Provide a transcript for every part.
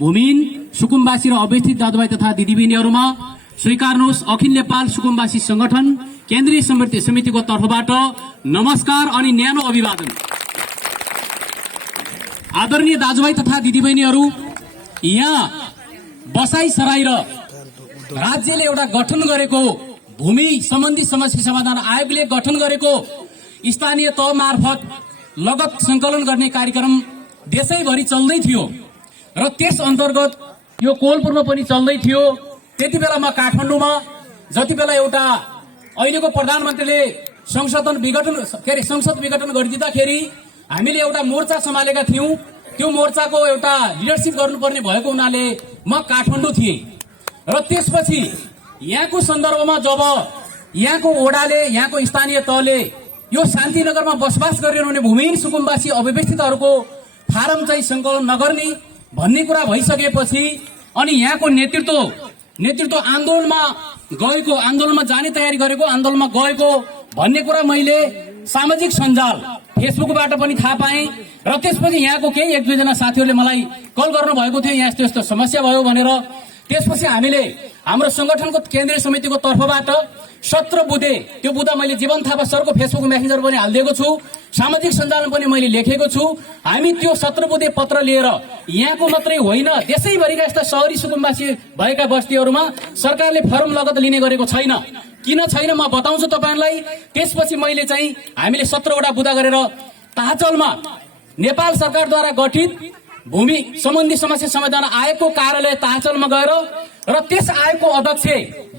भूमिहीन सुकुम्बासी र अवस्थित दाजुभाइ तथा दिदीबहिनीहरूमा स्वीकार्नुहोस् अखिल नेपाल सुकुम्बासी संगठन केन्द्रीय समितिको तर्फबाट नमस्कार अनि न्यानो अभिवादन। आदरणीय दाजुभाइ तथा दिदीबहिनीहरू, यहाँ बसाई सराई र राज्यले एउटा गठन गरेको भूमि सम्बन्धी समस्या समाधान आयोगले गठन गरेको स्थानीय तह मार्फत लगत संकलन गर्ने कार्यक्रम देशैभरि चल्दै थियो र त्यस अन्तर्गत यो कोलपुरमा पनि चल्दै थियो। त्यति बेला म काठमाडौँमा जति बेला एउटा अहिलेको प्रधानमन्त्रीले संसद विघटन गरिदिँदाखेरि हामीले एउटा मोर्चा सम्हालेका थियौं। त्यो मोर्चाको एउटा लिडरशिप गर्नुपर्ने भएको हुनाले म काठमाडौँ थिएँ र त्यसपछि यहाँको सन्दर्भमा जब यहाँको ओडाले यहाँको स्थानीय तहले यो शान्तिनगरमा बसोबास गरिरहने भूमिहीन सुकुम्बासी अव्यवस्थितहरूको फारम चाहिँ संकलन नगर्ने भन्ने कुरा भइसकेपछि अनि यहाँको नेतृत्व आन्दोलनमा जाने तयारी गरेको, आन्दोलनमा गएको भन्ने कुरा मैले सामाजिक सञ्जाल फेसबुकबाट पनि थाहा पाएँ र त्यसपछि यहाँको केही एक दुईजना साथीहरूले मलाई कल गर्नु भएको थियो, यहाँ यस्तो यस्तो समस्या भयो भनेर। त्यसपछि हामीले हाम्रो संगठनको केन्द्रीय समितिको तर्फबाट 17 बुँदे, त्यो बुँदा मैले जीवन थापा सरको फेसबुक मेसेन्जर पनि हालिदिएको छु, सामाजिक सञ्जालमा पनि मैले लेखेको छु। हामी त्यो 17 बुँदे पत्र लिएर यहाँको मात्रै होइन देशैभरिका यस्ता शहरी सुकुम्बासी भएका बस्तीहरूमा सरकारले फर्म लगत लिने गरेको छैन। किन छैन म बताउँछु तपाईहरुलाई। त्यसपछि मैले चाहिँ हामीले 17 वटा बुँदा गरेर ताचलमा नेपाल सरकारद्वारा गठित भूमि सम्बन्धी समस्या समाधान आयोगको कार्यालय ताचलमा गएर र त्यस आयोगको अध्यक्ष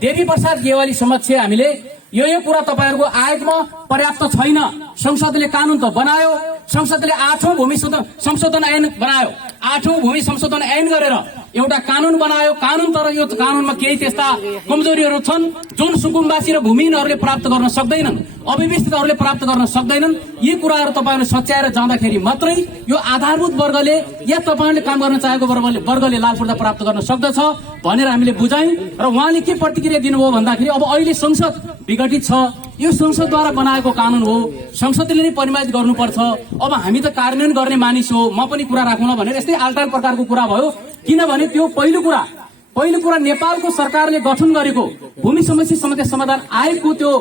देवी प्रसाद गेवाली समक्ष हामीले यो कुरा तपाईहरुको आयोगमा पर्याप्त छैन। संसदले कानून त बनायो, संसदले 8औं भूमि संशोधन ऐन बनायो, 8औं भूमि संशोधन ऐन गरेर एउटा कानून बनायो। कानून तर यो कानूनमा केही त्यस्ता कमजोरीहरू छन् जुन सुकुम्बासी र भूमिहीनहरूले प्राप्त गर्न सक्दैनन्, अव्यवस्थितहरूले प्राप्त गर्न सक्दैनन्। यी कुराहरू तपाईहरुले सच्याएर जाँदाखेरि मात्रै यो आधारभूत वर्गले या तपाईहरुले काम गर्न चाहेको वर्गले लाल पूर्जा प्राप्त गर्न सक्दछ भनेर हामीले बुझायौं। र उहाँले के प्रतिक्रिया दिनुभयो भन्दाखेरि अब अहिले संसद विघटित छ, यो संसदद्वारा बनाएको कानून हो, संसदले नै परिमार्जित गर्नुपर्छ, अब हामी त कार्यान्वयन गर्ने मानिस हो, म पनि कुरा राखौँला भनेर यस्तै आल्टाल प्रकारको कुरा भयो। किनभने त्यो पहिलो कुरा नेपालको सरकारले गठन गरेको भूमि समस्या समाधान आयोगको त्यो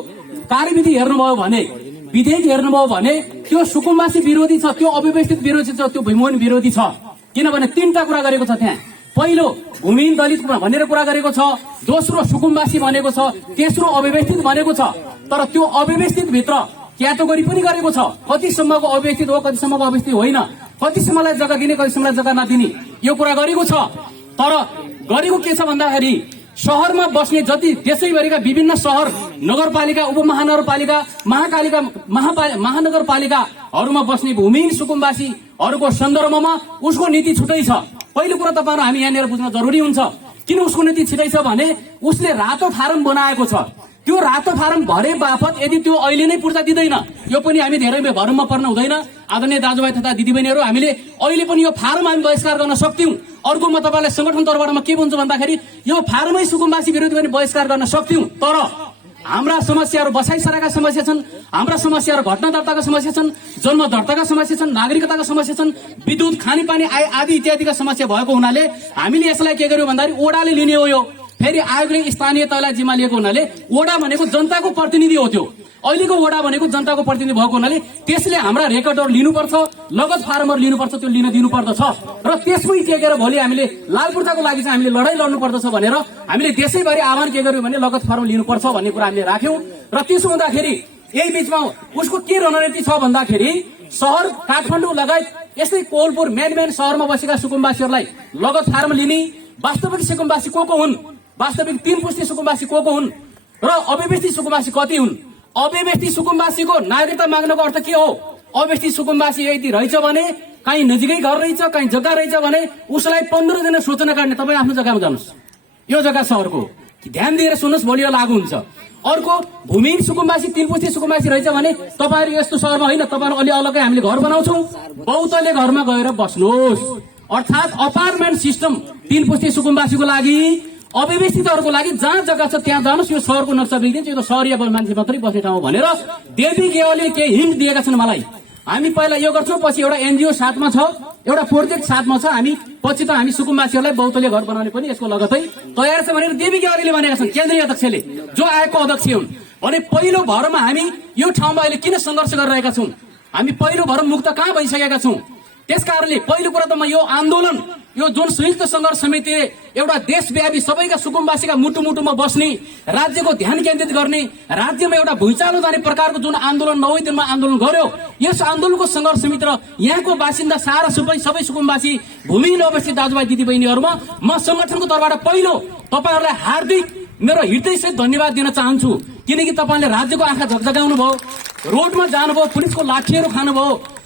कार्यविधि हेर्नुभयो भने, विधेयक हेर्नुभयो भने त्यो सुकुम्बासी विरोधी छ, त्यो अव्यवस्थित विरोधी छ, त्यो भूमिहीन विरोधी छ। किनभने 3टा कुरा गरेको छ त्यहाँ। पहिलो भूमिहीन दलित भनेर कुरा गरेको छ, दोस्रो सुकुम्बासी भनेको छ, तेस्रो अव्यवस्थित भनेको छ। तर त्यो अव्यवस्थित भित्र क्याटेगोरी पनि गरेको छ, कतिसम्मको अव्यवस्थित हो, कतिसम्मको अव्यवस्थित होइन, कतिसम्मलाई जग्गा दिने, कतिसम्मलाई जग्गा नदिने, यो कुरा गरेको छ। तर गरेको के छ भन्दाखेरि शहरमा बस्ने जति देशैभरिका विभिन्न शहर, नगरपालिका, उपमहानगरपालिका, महानगरपालिकाहरूमा बस्ने भूमिहीन सुकुम्बासीहरूको सन्दर्भमा उसको नीति छुट्टै छ। पहिलो कुरा तपाईहरु हामी यहाँनिर बुझ्न जरुरी हुन्छ। किन उसको नीति छिटै छ भने उसले रातो फारम बनाएको छ। त्यो रातो फारम भरे बापत यदि त्यो अहिले नै पूर्ता दिँदैन, यो पनि हामी धेरै भरमा पर्न हुँदैन। आदरणीय दाजुभाइ तथा दिदीबहिनीहरू, हामीले अहिले पनि यो फारम हामी बहिष्कार गर्न सक्थ्यौं। अर्को म तपाईलाई संगठन तर्फबाट म के भन्छु भन्दाखेरि यो फारमै सुकुम्बासी विरोधी पनि बहिष्कार गर्न सक्थ्यौं। तर हाम्रा समस्याहरू बसाइसराका समस्या छन्, हाम्रा समस्याहरू घटना दर्ताका समस्या छन्, जन्म दर्ताका समस्या छन्, नागरिकताका समस्या छन्, विद्युत, खानेपानी आदि इत्यादिका समस्या भएको हुनाले हामीले यसलाई के गर्यौं भन्दाखेरि ओडाले लिने हो। यो फेरि आयोगले स्थानीय तहलाई जिम्मा लिएको हुनाले ओडा भनेको जनताको प्रतिनिधि हो। त्यो अहिलेको ओडा भनेको जनताको प्रतिनिधि भएको हुनाले त्यसले हाम्रा रेकर्डहरू लिनुपर्छ, लगत फारमहरू लिनुपर्छ, त्यो लिन दिनुपर्दछ। र त्यसमै के गरेर भोलि हामीले लाल पूर्जाको लागि चाहिँ हामीले लडाई लड्नु पर्दछ भनेर हामीले देशैभरि आह्वान के गर्यौं भने लगत फारम लिनुपर्छ भन्ने कुरा हामीले राख्यौं। र त्यसो हुँदाखेरि यही बीचमा उसको के रणनीति छ भन्दाखेरि शहर काठमाडौँ लगायत यस्तै कोलपुर मेन शहरमा बसेका सुकुम्बासीहरूलाई लगत फारम लिने, वास्तविक सुकुम्बासी को हुन्, वास्तविक 3 पुस्ते सुकुम्बासी को हुन् र अव्यवस्थित सुकुम्बासी कति हुन्। अव्यवस्थित सुकुम्बासीको नागरिकता माग्नको अर्थ के हो? अव्यवस्थित सुकुम्बासी यदि रहेछ भने, कहीँ नजिकै घर रहेछ, कहीँ जग्गा रहेछ भने उसलाई 15 जना सूचना काट्ने। तपाईँ आफ्नो जग्गामा जानुहोस्, यो जग्गा शहरको ध्यान दिएर सुन्नुहोस्, भोलि यो लागू हुन्छ। अर्को भूमिहीन सुकुम्बासी 3 पुस्ते सुकुम्बासी रहेछ भने तपाईहरु यस्तो शहरमा होइन, तपाईहरु अलि अलग्गै हामीले घर बनाउँछौं, बहुतले घरमा गएर बस्नुहोस्। अर्थात अपार्टमेन्ट सिस्टम 3 पुस्ते सुकुम्बासीको लागि, अव्यवस्थितहरूको लागि जहाँ जग्गा छ त्यहाँ जानुहोस्, यो शहरको नक्सा बिग्रिन्छ, यो त शहरीय मान्छे मात्रै बस्ने ठाउँ भनेर देवी गेवालीले केही हिन्ट दिएका छन् मलाई। हामी पहिला यो गर्छौँ, पछि एउटा एनजिओ साथमा छ, एउटा प्रोजेक्ट साथमा छ। हामी पछि त हामी सुकुम्बासीहरूलाई बहुतले घर बनाउने पनि यसको लगतै तयार छ भनेर देवी केवारीले भनेका छन्, केन्द्रीय अध्यक्षले, जो आएको अध्यक्ष हुन्। भने पहिलो भरमा हामी यो ठाउँमा अहिले किन सङ्घर्ष गरिरहेका छौँ? हामी पहिलो भरम मुक्त कहाँ भइसकेका छौँ? त्यसकारणले पहिलो कुरा त म यो आन्दोलन, यो जुन संयुक्त सङ्घर्ष समितिले एउटा देशव्यापी सबैका सुकुम्बासीका मुटु मुटुमा बस्ने, राज्यको ध्यान केन्द्रित गर्ने, राज्यमा एउटा भुइँचालो जाने प्रकारको जुन आन्दोलन 9 दिनमा आन्दोलन गर्यो, यस आन्दोलनको सङ्घर्ष समिति र यहाँको बासिन्दा सारा सबै सुकुम्बासी भूमिहीन अवस्थित दाजुभाइ दिदीबहिनीहरूमा म संगठनको तर्फबाट पहिलो तपाईँहरूलाई हार्दिक मेरो हृदयसहित धन्यवाद दिन चाहन्छु। किनकि तपाईँले राज्यको आँखा झकझकाउनु भयो, रोडमा जानुभयो, पुलिसको लाठीहरू खानुभयो।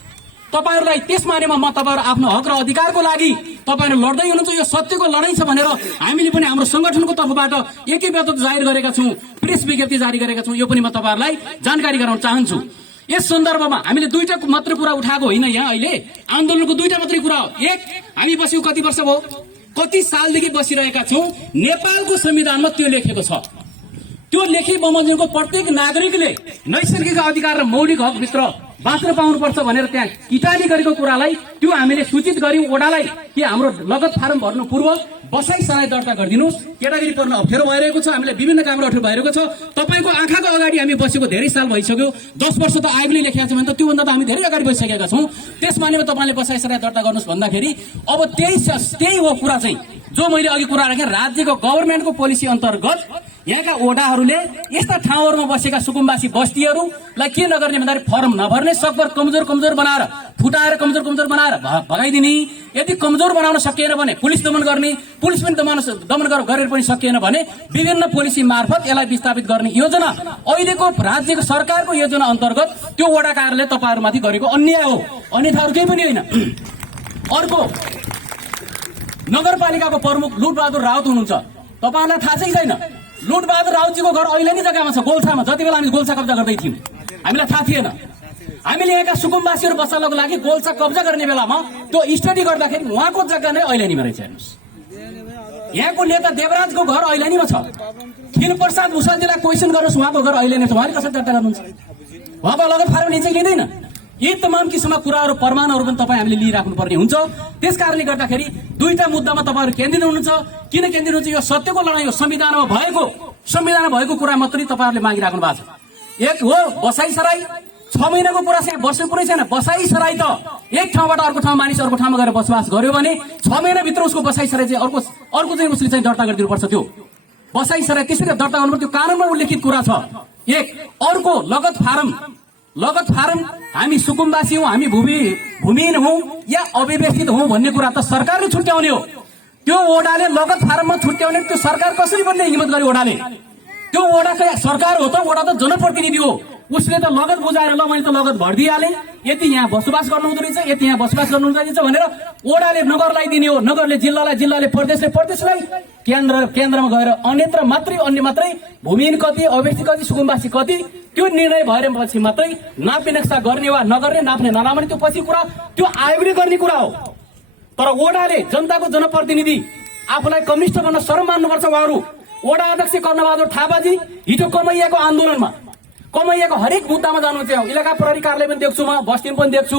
तपाईहरुलाई त्यस मानेमा म तपाईहरु आफ्नो हक र अधिकारको लागि तपाईहरु लड्दै हुनुहुन्छ। यो सत्यको लडाई छ भनेर हामीले पनि हाम्रो संगठनको तर्फबाट एकैपटक जाहेर गरेका छौं, प्रेस विज्ञप्ति जारी गरेका छौं। यो पनि म तपाईहरुलाई जानकारी गराउन चाहन्छु। यस सन्दर्भमा हामीले दुईटा मात्र कुरा उठाएको होइन, यहाँ अहिले आन्दोलनको दुईटा मात्रै कुरा हो। एक, हामी बसेको कति वर्ष भयो, कति सालदेखि बसिरहेका छौं, नेपालको संविधानमा त्यो लेखेको छ। त्यो लेखी बमोजिमको प्रत्येक नागरिकले नैसर्गिक अधिकार र मौलिक हक भित्र बाँच्न पाउनुपर्छ भनेर त्यहाँ किटानी गरेको कुरालाई त्यो हामीले सूचित गर्यौं ओडालाई कि हाम्रो लगत फारम भर्नु पूर्व बसाई सराय दर्ता गरिदिनुस्। केटागिरी पर्न अप्ठ्यारो भइरहेको छ, हामीले विभिन्न कामहरू अप्ठ्यारो भइरहेको छ। तपाईको आँखाको अगाडि हामी बसेको धेरै साल भइसक्यो, 10 वर्ष त आयोगले लेखेको छ भने त त्योभन्दा त हामी धेरै अगाडि बसिसकेका छौं। त्यसमानेमा तपाईले बसाई सराय दर्ता गर्नुस् भन्दाखेरि अब त्यही हो कुरा चाहिँ जो मैले अघि कुरा राखेँ। राज्यको गभर्नमेन्टको पोलिसी अन्तर्गत यहाँका ओडाहरूले यस्ता ठाउँहरूमा बसेका सुकुम्बासी बस्तीहरूलाई के नगर्ने भन्दाखेरि फर्म नभर्ने, सकभर कमजोर बनाएर फुटाएर कमजोर बनाएर भगाइदिने। यदि कमजोर बनाउन सकिएन भने पुलिस दमन गर्ने, पुलिस पनि दमन गरेर पनि सकिएन भने विभिन्न पोलिसी मार्फत यसलाई विस्थापित गर्ने योजना अहिलेको राज्यको सरकारको योजना अन्तर्गत त्यो वडा कार्यालय तपाईहरुमाथि गरेको अन्याय हो, अन्यथा अरु केही पनि होइन। अर्को, नगरपालिकाको प्रमुख लुटबहादुर राउत हुनुहुन्छ, तपाईहरुलाई थाहा छ कि छैन? लुटबहादुर राउतजीको घर अहिले नै जग्गामा छ, गोल्छामा। जति बेला हामी गोल्छा कब्जा गर्दै थियौं हामीलाई थाहा थिएन। हामीले यहाँका सुकुम्बासीहरू बस्नको लागि गोल्छा कब्जा गर्ने बेलामा त्यो स्टडी गर्दाखेरि उहाँको जग्गा नै ऐलानीमा रहेछ। हेर्नुहोस्, यहाँको नेता देवराजको घर ऐलानीमा छ। खिल प्रसाद भूषालजीलाई क्वेसन गर्नुहोस्, उहाँको घर ऐलानी छ, उहाँले कसरी दर्ता गर्नुहुन्छ? उहाँको लगत फारम लिन्छ कि लिँदैन? यी तमाम किसिमका कुराहरू प्रमाणहरू पनि तपाईँ हामीले लिइराख्नु पर्ने हुन्छ। त्यस कारणले गर्दाखेरि दुईटा मुद्दामा तपाईँहरू केन्द्रित हुनुहुन्छ। किन केन्द्रित हुनुहुन्छ? यो सत्यको लडाई हो, संविधानमा भएको कुरा मात्रै तपाईँहरूले मागिराख्नु भएको छ। एक हो बसाई सराई, 6 महिनाको कुरा चाहिँ बस्नु पुरै छैन। बसाई सराई त एक ठाउँबाट अर्को ठाउँ मानिस अर्को ठाउँमा गएर बसोबास गर्यो भने 6 महिनाभित्र उसको बसाई सराई चाहिँ अर्को चाहिँ उसले चाहिँ दर्ता गरिदिनुपर्छ। त्यो बसाई सराई त्यसरी दर्ता गर्नुपर्छ, त्यो कानूनमा उल्लेखित कुरा छ। एक, अर्को लगत फारम हामी सुकुम्बासी हौं, हामी भूमिहीन हौं या अव्यवस्थित हौं भन्ने कुरा त सरकारले छुट्याउने हो। त्यो ओडाले लगत फारममा छुट्याउने त्यो सरकार कसरी बन्ने हिम्मत गरे ओडाले? त्यो ओडाको सरकार हो त, ओडा त जनप्रतिनिधि हो। उसले त लगत बुझाएर ल मैले त लगत भरिदिइहाले, यति यहाँ बसोबास गर्नु हुँदो रहेछ, यति यहाँ बसोबास गर्नु हुँदो रहेछ भनेर ओडाले नगरलाई दिने हो, नगरले जिल्लालाई, जिल्लाले प्रदेशलाई केन्द्रमा गएर अन्य मात्रै भूमिहीन कति, अव्यवस्थित कति, सुकुम्बासी कति, त्यो निर्णय भएपछि मात्रै नाप्ने नक्सा गर्ने वा नगर्ने, नाप्ने ननाप्ने त्यो पछि कुरा, त्यो आयोगले गर्ने कुरा हो। तर ओडाले जनताको जनप्रतिनिधि आफूलाई कम्युनिस्ट भन्न शरम मान्नुपर्छ। उहाँहरू ओडा अध्यक्ष कर्णबहादुर थापाजी हिजो कमैयाको आन्दोलनमा कमैयाको हरेक मुद्दामा जानुहुन्छ। इलाका प्रहरी कार्यालय पनि देख्छु, म बस्तीमा पनि देख्छु,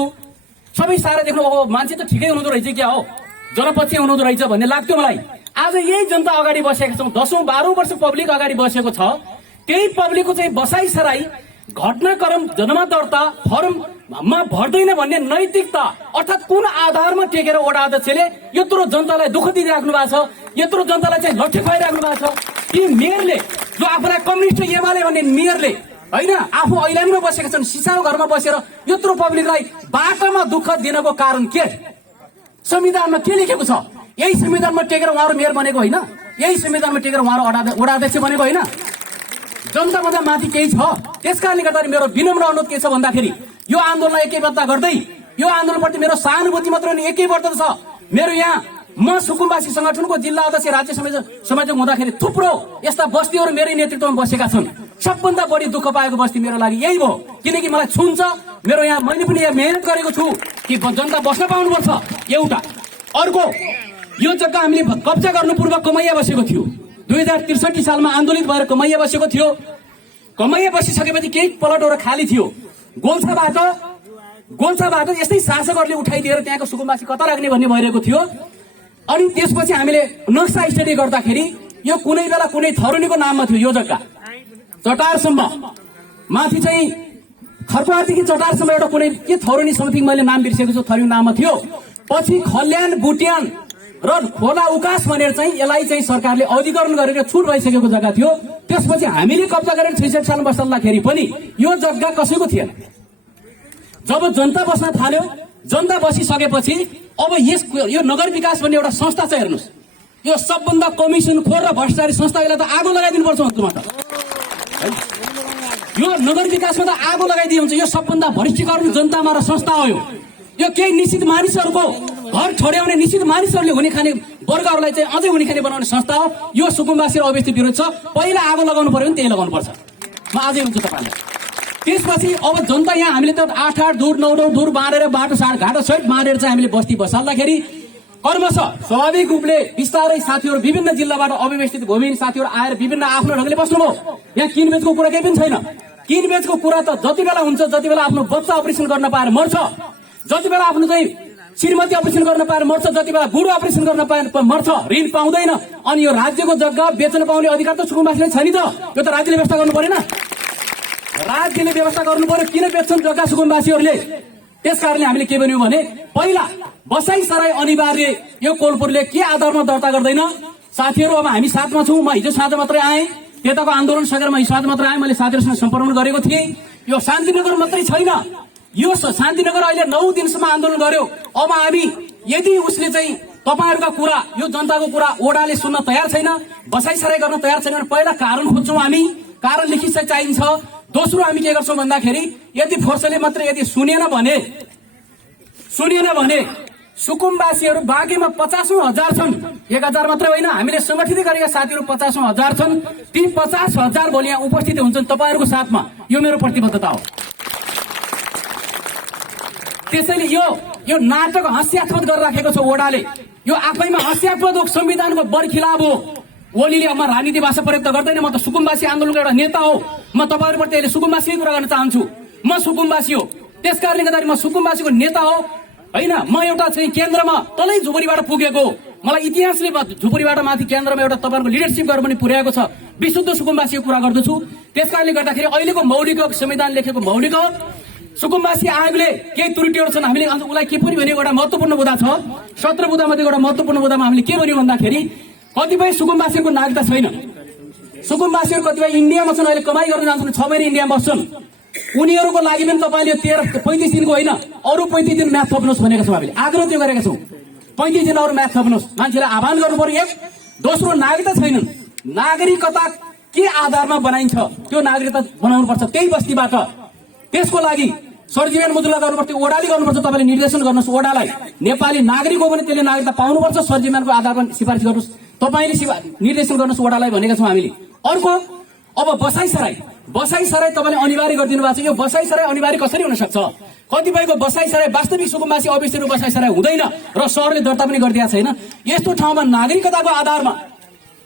सबै सारा देख्नु अब मान्छे त ठिकै हुनुहुँदो रहेछ, क्या हो जनपक्षी हुनुहुँदो रहेछ भन्ने लाग्थ्यो मलाई। आज यही जनता अगाडि बसेका छौँ, 10-12 वर्ष पब्लिक अगाडि बसेको छ। त्यही पब्लिकको चाहिँ बसाई सराई, घटनाक्रम, जन्म दर्ता फर्ममा भर्दैन भन्ने नैतिकता अर्थात् कुन आधारमा टेकेर वडा अध्यक्षले यत्रो जनतालाई दुःख दिइराख्नु भएको छ, यत्रो जनतालाई चाहिँ लट्ठी खुवाइराख्नु भएको छ? ती मेयरले, जो आफूलाई कम्युनिस्ट एमाले भन्ने मेयरले होइन, आफू ऐलानीमा बसेका छन्, सिसाको घरमा बसेर यत्रो पब्लिकलाई बाटोमा दुःख दिनको कारण के? संविधानमा के लेखेको छ? यही संविधानमा टेकेर उहाँहरू मेयर बनेको होइन? यही संविधानमा टेकेर उहाँहरू वडा अध्यक्ष बनेको होइन? जनताभन्दा माथि केही छ। त्यसकारणले गर्दाखेरि मेरो विनम्र अनुरोध के छ भन्दाखेरि यो आन्दोलनलाई एकैबद्ध गर्दै, यो आन्दोलनप्रति मेरो सहानुभूति मात्र एकैबद्ध छ। मेरो यहाँ म सुकुम्बासी संगठनको जिल्ला अध्यक्ष, राज्य संयोजक हुँदाखेरि थुप्रो यस्ता बस्तीहरू मेरै नेतृत्वमा बसेका छन्। सबभन्दा बढी दुःख पाएको बस्ती मेरो लागि यही हो, किनकि मलाई छुन्छ। मेरो यहाँ मैले पनि यहाँ मेहनत गरेको छु कि जनता बस्न पाउनुपर्छ। एउटा, अर्को, यो जग्गा हामीले कब्जा गर्नु पूर्व कमैया बसेको थियो। 2063 सालमा आन्दोलित भएर कमैया बसेको थियो। कमैया बसिसकेपछि केही प्लटहरू खाली थियो। गोल्छाबाट गोल्छाबाट यस्तै शासकहरूले उठाइदिएर त्यहाँको सुकुम्बासी कता राख्ने भन्ने भइरहेको थियो। अनि त्यसपछि हामीले नक्सा स्टडी गर्दाखेरि यो कुनै बेला कुनै थरुनीको नाममा थियो यो जग्गा, चटारसम्म माथि चाहिँ खरकवारदेखि चटारसम्म एउटा कुनै के थरुनी समथिङ मैले नाम बिर्सेको छु, थरुनी नाममा थियो। पछि खल्यान बुट्यान र खोला उकास भनेर चाहिँ यसलाई चाहिँ सरकारले अधिग्रहण गरेर छुट भइसकेको जग्गा थियो। त्यसपछि हामीले कब्जा गरेर 66 सालमा बस्दाखेरि पनि यो जग्गा कसैको थिएन। जब जनता बस्न थाल्यो, जनता बसिसकेपछि अब यो नगर विकास भन्ने एउटा संस्था छ, हेर्नुहोस् यो सबभन्दा कमिसन खोर र भ्रष्टाचारी संस्थालाई त आगो लगाइदिनु पर्छ हुँदोमा त। यो नगर विकासमा त आगो लगाइदिए हुन्छ। यो सबभन्दा भ्रष्टीकरण जनतामा र संस्था हो। यो केही निश्चित मानिसहरूको घर छोड्याउने, निश्चित मानिसहरूले हुने खाने वर्गहरूलाई चाहिँ अझै हुने खाने बनाउने संस्था हो। यो सुकुम्बासी र अवस्थित विरोध छ। पहिला आगो लगाउनु पर्यो भने त्यही लगाउनु पर्छ। म आजै हुन्छ तपाईँलाई। त्यसपछि अब जनता यहाँ हामीले त 8-8 दूर 9-9 दूर बाँडेर बाटो साट घाटो सहित बाँडेर चाहिँ हामीले बस्ती बसाल्दाखेरि कर्मशः स्वाभाविक रूपले बिस्तारै साथीहरू विभिन्न जिल्लाबाट अव्यवस्थित भूमिहीन साथीहरू आएर विभिन्न आफ्नो ढङ्गले बस्नुभयो। यहाँ किनबेचको कुरा केही पनि छैन। किनबेचको कुरा त जति बेला हुन्छ, जति बेला आफ्नो बच्चा अपरेसन गर्न पाएर मर्छ, जति बेला आफ्नो चाहिँ श्रीमती अपरेसन गर्न पाएर मर्छ, जति बेला बुढो अपरेसन गर्न पाएर मर्छ, ऋण पाउँदैन। अनि यो राज्यको जग्गा बेच्न पाउने अधिकार त सुकुम्बासीले छैन त। यो त राज्यले व्यवस्था गर्नु परेन, राज्यले व्यवस्था गर्नु पर्यो। किन बेच्छन् जग्गा सुकुम्बासीहरूले? त्यसकारणले हामीले के भन्यौं भने पहिला बसाई सराई अनिवार्य यो कोलपुरले के आधारमा दर्ता गर्दैन? साथीहरू अब हामी साथमा छौँ। म हिजो साँझ मात्रै आएँ, त्यताको आन्दोलन सकेर म हिजो साँझ मात्रै आएँ। मैले साथीहरूसँग सम्पर्क गरेको थिएँ। यो शान्तिनगर मात्रै छैन, यो शान्तिनगर अहिले 9 दिनसम्म आन्दोलन गर्यो। अब हामी यदि उसले चाहिँ तपाईहरुका कुरा, यो जनताको कुरा ओडाले सुन्न तयार छैन, बसाई सराई गर्न तयार छैन भने पहिला कारण खोज्छौँ हामी। कारण लिखित चाहिन्छ। दोस्रो हामी के गर्छौँ भन्दाखेरि यदि फोर्सले मात्र यदि सुनेन भने सुकुम्बासीहरू बाँकीमा 50,000 छन्। 1,000 मात्रै होइन, हामीले संगठित गरेका साथीहरू 50,000 छन्। ती 50,000 भोलि यहाँ उपस्थित हुन्छन् तपाईहरुको साथमा। यो मेरो प्रतिबद्धता हो। त्यसैले यो नाटक हास्यास्पद गरेर राखेको छ ओडाले। यो आफैमा हास्यास्पद हो, संविधानको बरखिलाफ हो। ओलीले अब राजनीति भाषा प्रयोग त गर्दैन। म त सुकुम्बासी आन्दोलनको एउटा नेता हो। म तपाईहरुप्रति अहिले सुकुम्बासीकै कुरा गर्न चाहन्छु। म सुकुम्बासी हो, त्यसकारणले गर्दाखेरि म सुकुम्बासीको नेता हो हैन। म एउटा चाहिँ केन्द्रमा तलै झुपडीबाट पुगेको, मलाई इतिहासले झुपडीबाट माथि केन्द्रमा एउटा तपाईहरुको लिडरशिप गरेर पनि पुर्याएको छ। विशुद्ध सुकुम्बासीको कुरा गर्दछु। त्यसकारणले गर्दाखेरि अहिलेको मौलिक संविधान लेखेको मौलिक सुकुम्बासी आयोगले केही त्रुटिहरू छन्। हामीले उसलाई के पनि भन्यो, एउटा महत्त्वपूर्ण मुद्दा छ। 17 मुद्दामध्ये एउटा महत्त्वपूर्ण मुद्दामा हामीले के भन्यौं भन्दाखेरि कतिपय सुकुम्बासीको नागरिकता छैन। सुकुम्बासीहरू कतिपय इन्डियामा छन्, अहिले कमाई गर्न जान्छन्, 6 महिना इन्डियामा बस्छन्। उनीहरूको लागि पनि तपाईँले 35 दिनको होइन, अरू 35 दिन म्याथ थप्नुहोस् भनेको छौँ। हामीले आग्रह त्यो गरेका छौँ। 35 दिन अरू म्याथ थप्नुहोस्। मान्छेलाई आह्वान गर्नु पर्यो। एक दोस्रो, नागरिकता छैनन्। नागरिकता के आधारमा बनाइन्छ? त्यो नागरिकता बनाउनु पर्छ त्यही बस्तीबाट। त्यसको लागि सर्जिमेन्ट मुद्रा गर्नुपर्छ, ओडाले गर्नुपर्छ। तपाईँले निर्देशन गर्नुहोस् ओडालाई। नेपाली नागरिक हो भने त्यसले नागरिकता पाउनुपर्छ। सर्जिमेन्टको आधारमा सिफारिस गर्नुहोस्, तपाईँले निर्देशन गर्नुहोस् ओडालाई भनेका छौँ हामीले। अर्को, अब बसाई सराई तपाईँले अनिवार्य गरिदिनु भएको छ। यो बसाई सराई अनिवार्य कसरी हुन सक्छ? कतिपयको बसाई सराई वास्तविक सुकुम्बासी अवश्यहरू बसाई सराई हुँदैन र सहरले दर्ता पनि गरिदिएको छैन। यस्तो ठाउँमा नागरिकताको आधारमा,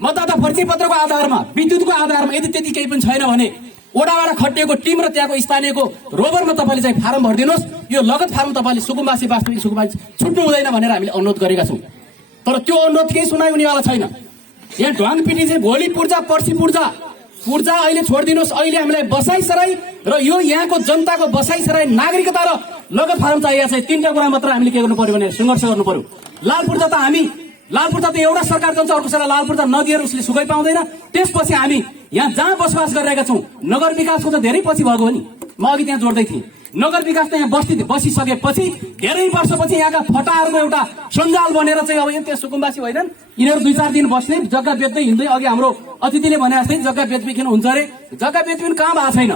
मतदाता परिचय पत्रको आधारमा, विद्युतको आधारमा यदि त्यति केही पनि छैन भने ओडाबाट खटिएको टिम र त्यहाँको स्थानीयको रोबरमा तपाईँले चाहिँ फारम भरिदिनुहोस्। यो लगत फारम तपाईँले सुकुम्बासी वास्तविक सुकुम्बासी छुट्नु हुँदैन भनेर हामीले अनुरोध गरेका छौँ। तर त्यो अनुरोध केही सुनाइ हुनेवाला छैन। यहाँ ढ्वाङपिटी चाहिँ भोलि पूर्जा पर्सि पूर्जा अहिले छोडिदिनुहोस्। अहिले हामीलाई बसाई सराई र यो यहाँको जनताको बसाई सराई, नागरिकता र लगत फारम चाहिएको छ। 3टा कुरा मात्र हामीले के गर्नु पर्यो भने सङ्घर्ष गर्नु पर्यो। लाल पूर्जा त एउटा सरकार जान्छ, अर्को सरकार लाल पूर्जा नदिएर उसले सुकै पाउँदैन। त्यसपछि हामी यहाँ जहाँ बसोबास गरिरहेका छौँ, नगर विकासको त धेरै पछि भएको हो नि। म अघि त्यहाँ जोड्दै थिएँ। नगर विकास त यहाँ बसिसकेपछि धेरै वर्षपछि यहाँका फटाहरूको एउटा सञ्जाल बनेर चाहिँ अब त्यो सुकुम्बासी होइनन्, यिनीहरू 2-4 दिन बस्ने, जग्गा बेच्दै हिँड्दै, अघि हाम्रो अतिथिले भने जस्तै जग्गा बेचबिखन हुन्छ अरे। जग्गा बेचबिखन कहाँ भएको छैन।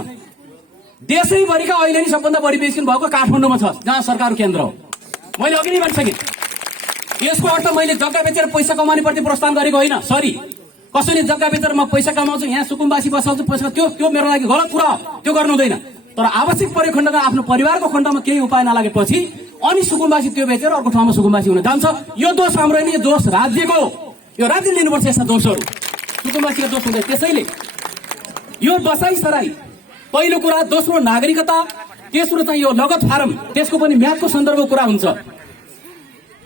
देशैभरिका अहिले नि सबभन्दा बढी बेचबिखन भएको काठमाडौँमा छ, जहाँ सरकारको केन्द्र हो। मैले अघि नै भनिसकेँ। यसको अर्थ मैले जग्गा बेचेर पैसा कमाउने प्रति प्रोत्साहन गरेको होइन। सरी, कसैले जग्गा बेचेर म पैसा कमाउँछु, यहाँ सुकुम्बासी बसाउँछु पैसा, त्यो मेरो लागि गलत कुरा हो। त्यो गर्नु हुँदैन। तर आवश्यक परेको खण्डमा आफ्नो परिवारको खण्डमा केही उपाय नलागेपछि अनि सुकुम्बासी त्यो बेचेर अर्को ठाउँमा सुकुम्बासी हुन जान्छ। यो दोष हाम्रो होइन, यो दोष राज्यको हो। यो राज्यले लिनुपर्छ यस्ता दोषहरू। सुकुम्बासीको दोष हुँदैन। त्यसैले यो बसाई सराई पहिलो कुरा। दोस्रो, नागरिकता। तेस्रो चाहिँ यो लगत फारम, त्यसको पनि म्यादको सन्दर्भको कुरा हुन्छ।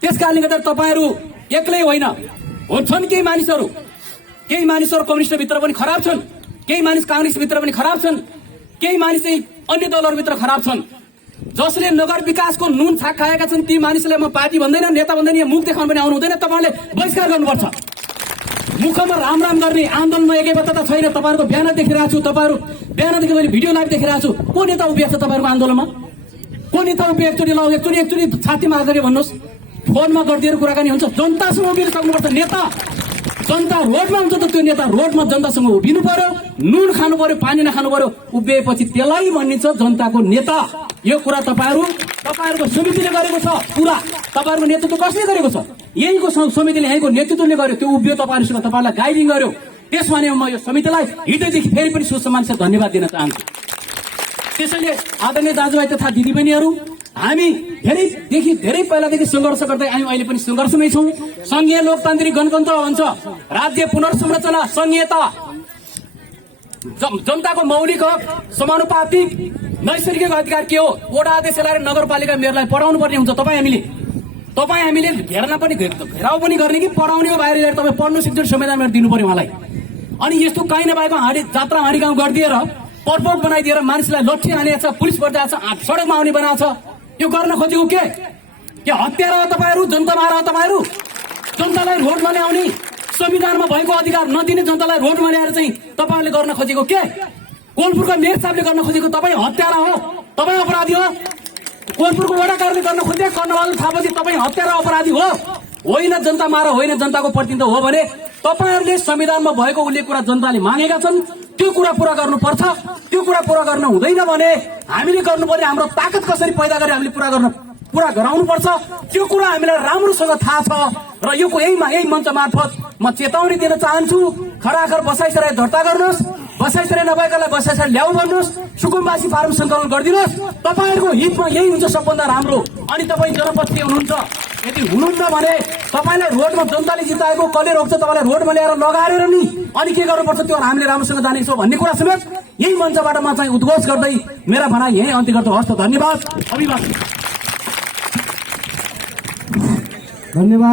त्यसकारणले गर्दा तपाईहरू एक्लै होइन, छन् केही मानिसहरू कम्युनिस्टभित्र पनि खराब छन्, केही मानिस कांग्रेसभित्र पनि खराब छन्, केही मानिस चाहिँ अन्य दलहरूभित्र खराब छन्। जसले नगर विकासको नुन छाक खाएका छन् ती मानिसलाई म पार्टी भन्दैन, नेता भन्दैन, यहाँ मुख देखाउन पनि आउनु हुँदैन। तपाईँहरूले बहिष्कार गर्नुपर्छ। मुखमा राम राम गर्ने आन्दोलनमा एकैबद्धता छैन। तपाईँहरूको बिहान देखिरहेको छु, तपाईँहरू बिहानदेखि मैले भिडियो लाइभ देखिरहेको छु। को नेता उभिएको छ तपाईँहरूको आन्दोलनमा? को नेता उभिएको? एकचोटि छातीमा हात गरी भन्नुहोस्। फोनमा गरिदिएर कुराकानी हुन्छ। जनतासँग उभिन सक्नुपर्छ नेता। जनता रोडमा हुन्छ त त्यो नेता रोडमा जनतासँग उभिनु पर्यो, नुन खानु पर्यो, पानी नखानु पर्यो। उभिएपछि त्यसलाई भनिन्छ जनताको नेता। यो कुरा तपाईँहरूको समितिले गरेको छ। पुरा तपाईँहरूको नेतृत्व कसले गरेको छ? यहीँको समितिले, यहीँको नेतृत्वले गर्यो। त्यो उभियो तपाईँहरूसँग, तपाईँलाई गाइडिङ गर्यो। त्यसमा नै म यो समितिलाई हृदयदेखि फेरि पनि सुसम्मानसित धन्यवाद दिन चाहन्छु। त्यसैले आदरणीय दाजुभाइ तथा दिदीबहिनीहरू, हामी धेरै पहिलादेखि सङ्घर्ष गर्दै आयौँ, अहिले पनि सङ्घर्षमै छौँ। संघीय लोकतान्त्रिक गणतन्त्र भन्छ, राज्य पुनर्संरचना, संघीयता, जनताको मौलिक हक, समानुपातिक नैसर्गिक अधिकार के हो? वडा अध्यक्ष ल्याएर नगरपालिका मेयरलाई पढाउनु पर्ने हुन्छ। तपाईँ हामीले घेराउ पनि गर्ने कि पढाउने हो? बाहिर ल्याएर तपाईँ पढ्नु सिक्नु संविधान मेरो दिनु पर्यो उहाँलाई। अनि यस्तो काहीँ नभएको जात्रा हाँडी गाउँ गरिदिएर, पर्पोट बनाइदिएर मानिसलाई लट्ठी हानेको छ, पुलिस बजाएको छ, सडकमा आउने बनाएको छ। यो गर्न खोजेको के हत्यारा हो तपाईँहरू? जनता मार हो तपाईँहरू? जनतालाई रोडमा ल्याउने, संविधानमा भएको अधिकार नदिने जनतालाई रोडमा ल्याएर चाहिँ तपाईँहरूले गर्न खोजेको के? कोलपुरका मेयर साहबले गर्न खोजेको तपाईँ हत्यारा हो, तपाईँ अपराधी हो। कोलपुरको वडा कार्यालय गर्न खोजे कर्णबहादुर थापाजी तपाईँ हत्यारा अपराधी हो। होइन जनता मार, होइन जनताको प्रतिनिधित्व हो भने तपाईँहरूले संविधानमा भएको उल्लेख कुरा जनताले मानेका छन्, त्यो कुरा पूरा गर्नुपर्छ। त्यो कुरा पूरा गर्न हुँदैन भने हामीले गर्नुपर्ने हाम्रो ताकत कसरी पैदा गरे हामीले पूरा गराउनुपर्छ। त्यो कुरा हामीलाई राम्रोसँग थाहा छ र यही मञ्च मार्फत म चेतावनी दिन चाहन्छु। खराखर बसाइसराई दर्ता गर्नुहोस्, बसाइसराई नभएकालाई बसाइसराई ल्याउ भन्नुहोस्, सुकुम्बासी फारम सङ्कलन गरिदिनुहोस्। तपाईँहरूको हितमा यही हुन्छ सबभन्दा राम्रो। अनि तपाईँ जनपक्षी हुनुहुन्छ, यदि हुनुहुन्छ भने तपाईँलाई रोडमा जनताले जिताएको कसले रोक्छ? तपाईँलाई रोडमा ल्याएर लगाएर नि अनि के गर्नुपर्छ त्यो हामीले राम्रोसँग जानेछौँ भन्ने कुरा समेत यही मञ्चबाट म चाहिँ उद्घोष गर्दै मेरा भनाइ यही अन्त्य गर्छु। हस्त धन्यवाद, अभिवादन। धन्यवाद।